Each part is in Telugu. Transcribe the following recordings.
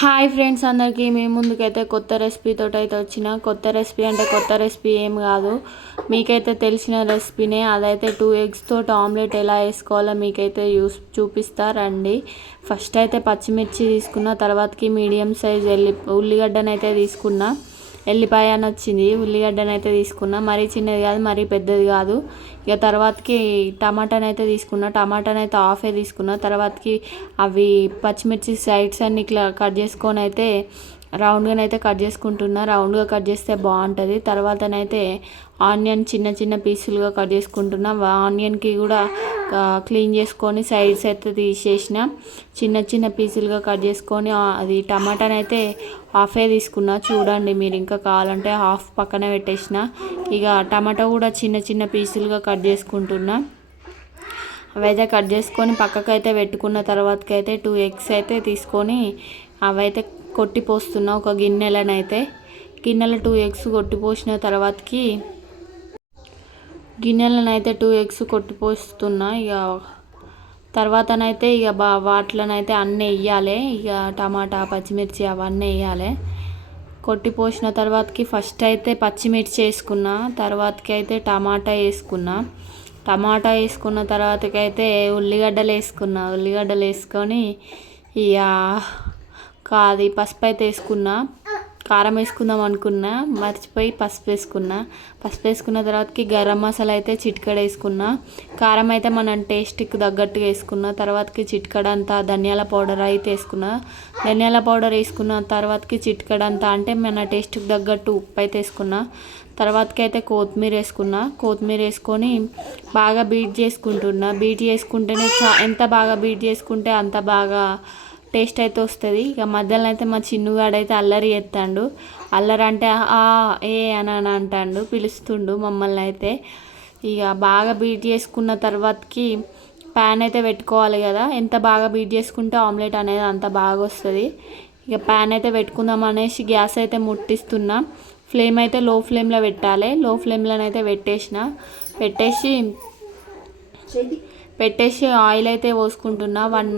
హాయ్ ఫ్రెండ్స్ అందరికీ మేము ముందుకైతే కొత్త రెసిపీతో అయితే వచ్చిన. కొత్త రెసిపీ అంటే కొత్త రెసిపీ ఏం కాదు. మీకైతే తెలిసిన రెసిపీనే అదైతే టూ ఎగ్స్తో ఆమ్లెట్ ఎలా వేసుకోవాలో మీకైతే యూస్ చూపిస్తా రండి. ఫస్ట్ అయితే పచ్చిమిర్చి తీసుకున్న తర్వాతకి మీడియం సైజ్ ఎల్లి ఉల్లిగడ్డనైతే తీసుకున్నా. ఎల్లిపాయ అని వచ్చింది ఉల్లిగడ్డను అయితే తీసుకున్నా. మరీ చిన్నది కాదు మరీ పెద్దది కాదు. ఇక తర్వాతకి టమాటాని అయితే తీసుకున్నా. టమాటాని అయితే హాఫే తీసుకున్నా. తర్వాతకి అవి పచ్చిమిర్చి సైడ్స్ అన్ని ఇట్లా కట్ చేసుకొని అయితే రౌండ్గా అయితే కట్ చేసుకుంటున్నా. రౌండ్గా కట్ చేస్తే బాగుంటుంది. తర్వాతనైతే ఆనియన్ చిన్న చిన్న పీసులుగా కట్ చేసుకుంటున్నా. ఆనియన్కి కూడా క్లీన్ చేసుకొని సైడ్స్ అయితే తీసేసిన చిన్న చిన్న పీసులుగా కట్ చేసుకొని అది టమాటానైతే హాఫే తీసుకున్నా. చూడండి మీరు ఇంకా కావాలంటే హాఫ్ పక్కన పెట్టేసిన. ఇక టమాటా కూడా చిన్న చిన్న పీసులుగా కట్ చేసుకుంటున్నా. అవైతే కట్ చేసుకొని పక్కకైతే పెట్టుకున్న తర్వాతకైతే టూ ఎగ్స్ అయితే తీసుకొని అవైతే కొట్టిపోస్తున్నా ఒక గిన్నెలనైతే. గిన్నెలో టూ ఎగ్స్ కొట్టిపోసిన తర్వాతకి గిన్నెలనైతే టూ ఎగ్స్ కొట్టిపోస్తున్నా. ఇక తర్వాతనైతే ఇక బా వాటిలోనైతే అన్నీ వేయాలి ఇక టమాటా పచ్చిమిర్చి అవన్నీ వేయాలి కొట్టిపోసిన తర్వాతకి ఫస్ట్ అయితే పచ్చిమిర్చి వేసుకున్నా తర్వాతకి అయితే టమాటా వేసుకున్నా. టమాటా వేసుకున్న తర్వాతకైతే అయితే ఉల్లిగడ్డలు వేసుకున్నా. ఉల్లిగడ్డలు వేసుకొని ఇక కాది పసుపు అయితే వేసుకున్నా కారం వేసుకుందాం అనుకున్నా మర్చిపోయి పసుపు వేసుకున్నా పసుపు వేసుకున్న తర్వాతకి గరం మసాలా అయితే చిటికడ వేసుకున్నా కారం అయితే మనం టేస్ట్కి తగ్గట్టుగా వేసుకున్న తర్వాతకి చిటికడంతా ధనియాల పౌడర్ అయితే వేసుకున్నా ధనియాల పౌడర్ వేసుకున్న తర్వాతకి చిటికడంతా అంటే మన టేస్ట్కి తగ్గట్టు ఉప్పు అయితే వేసుకున్నా తర్వాతకి అయితే కొత్తిమీర వేసుకున్నా. కొత్తిమీర వేసుకొని బాగా బీట్ చేసుకుంటున్నా. బీట్ చేసుకుంటేనే చా ఎంత బాగా బీట్ చేసుకుంటే అంత బాగా టేస్ట్ అయితే వస్తుంది. ఇక మధ్యలో అయితే మా చిన్నుగాడైతే అల్లరి ఎత్తాడు అల్లరి అంటే ఆ ఏ అని అని అంటాడు పిలుస్తుండు మమ్మల్ని అయితే. ఇక బాగా బీట్ చేసుకున్న తర్వాతకి ప్యాన్ అయితే పెట్టుకోవాలి కదా. ఎంత బాగా బీట్ చేసుకుంటే ఆమ్లెట్ అనేది అంత బాగా వస్తుంది. ఇక ప్యాన్ అయితే పెట్టుకుందాం అనేసి గ్యాస్ అయితే ముట్టిస్తున్నా. ఫ్లేమ్ అయితే లో ఫ్లేమ్లో పెట్టాలి. లో ఫ్లేమ్లోనైతే పెట్టేసిన. పెట్టేసి పెట్టేసి ఆయిల్ అయితే పోసుకుంటున్నా వన్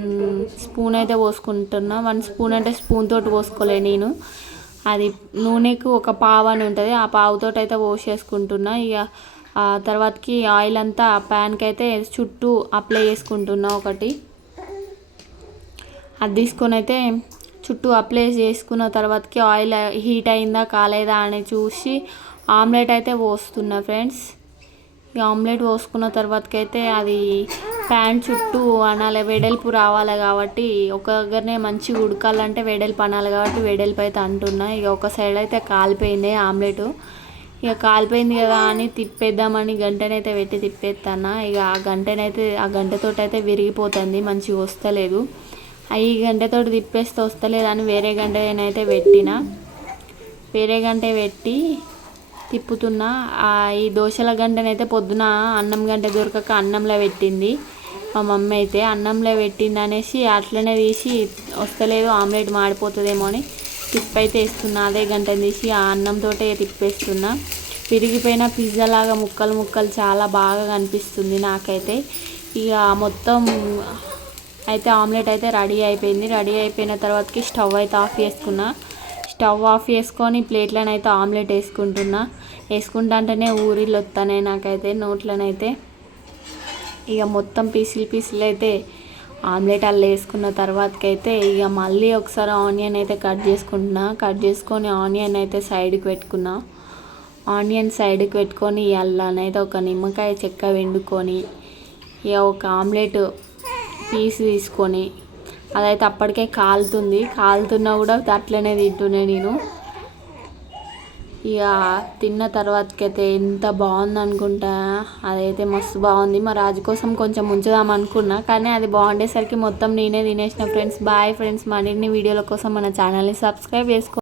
స్పూన్ అయితే పోసుకుంటున్నా. వన్ స్పూన్ అంటే స్పూన్ తోటి పోసుకోలే నేను. అది నూనెకు ఒక పావు అని ఉంటుంది. ఆ పావుతో అయితే పోసేసుకుంటున్నా. ఇక తర్వాతకి ఆయిల్ అంతా ప్యాన్కి అయితే చుట్టూ అప్లై చేసుకుంటున్నా ఒకటి. అది తీసుకొని అయితే చుట్టూ అప్లై చేసుకున్న తర్వాతకి ఆయిల్ హీట్ అయిందా కాలేదా అని చూసి ఆమ్లెట్ అయితే పోస్తున్నా ఫ్రెండ్స్. ఈ ఆమ్లెట్ పోసుకున్న తర్వాతకైతే అది ప్యాన్ చుట్టూ అనాలి. వెడల్పు రావాలి కాబట్టి ఒక దగ్గరనే మంచిగా ఉడకాలంటే వెడల్పు అనాలి కాబట్టి వెడల్పు అయితే అంటున్నా. ఇక ఒక సైడ్ అయితే కాలిపోయింది ఆమ్లెట్. ఇక కాలిపోయింది కదా అని తిప్పేద్దామని గంటనైతే పెట్టి తిప్పేస్తానా ఇక ఆ గంటనైతే ఆ గంటతోటి అయితే విరిగిపోతుంది. మంచిగా వస్తలేదు. ఈ గంటతోటి తిప్పేస్తే వస్తలేదని వేరే గంటనైతే పెట్టిన. వేరే గంట పెట్టి తిప్పుతున్నా. ఈ దోశల గంటనైతే పొద్దున అన్నం గంట దొరకక అన్నంలో పెట్టింది. మా మమ్మీ అయితే అన్నంలో పెట్టింది అనేసి అట్లనే తీసి వస్తలేదు ఆమ్లెట్ మాడిపోతుందేమో అని తిప్పైతే వేస్తున్నా. అదే గంట తీసి ఆ అన్నంతో తిప్పేస్తున్నా. విరిగిపోయిన పిజ్జా లాగా ముక్కలు ముక్కలు చాలా బాగా కనిపిస్తుంది నాకైతే. ఇక మొత్తం అయితే ఆమ్లెట్ అయితే రెడీ అయిపోయింది. రెడీ అయిపోయిన తర్వాతకి స్టవ్ అయితే ఆఫ్ చేసుకున్నా స్టవ్ ఆఫ్ చేసుకొని ప్లేట్లను అయితే ఆమ్లెట్ వేసుకుంటున్నా. వేసుకుంటా అంటేనే ఊరిళ్ళు వస్తానే నాకైతే నోట్లనైతే. ఇక మొత్తం పీసులు పీసులు అయితే ఆమ్లెట్ అల్ల వేసుకున్న తర్వాతకైతే ఇక మళ్ళీ ఒకసారి ఆనియన్ అయితే కట్ చేసుకుంటున్నా. కట్ చేసుకొని ఆనియన్ అయితే సైడ్కి పెట్టుకున్నా. ఆనియన్ సైడ్కి పెట్టుకొని అల్లనైతే ఒక నిమ్మకాయ చెక్క వండుకొని ఇక ఒక ఆమ్లెట్ పీస్ తీసుకొని అదైతే అప్పటికే కాలుతుంది. కాలుతున్నా కూడా అట్లనే తింటున్నా నేను. ఇక తిన్న తర్వాతకైతే ఎంత బాగుంది అనుకుంటా అదైతే మస్తు బాగుంది. మా రాజు కోసం కొంచెం ఉంచుదాం అనుకున్నా కానీ అది బాగుండేసరికి మొత్తం నేనే తినేసిన. ఫ్రెండ్స్ బాయ్ ఫ్రెండ్స్ మరిన్ని వీడియోల కోసం మన ఛానల్ని సబ్స్క్రైబ్ చేసుకో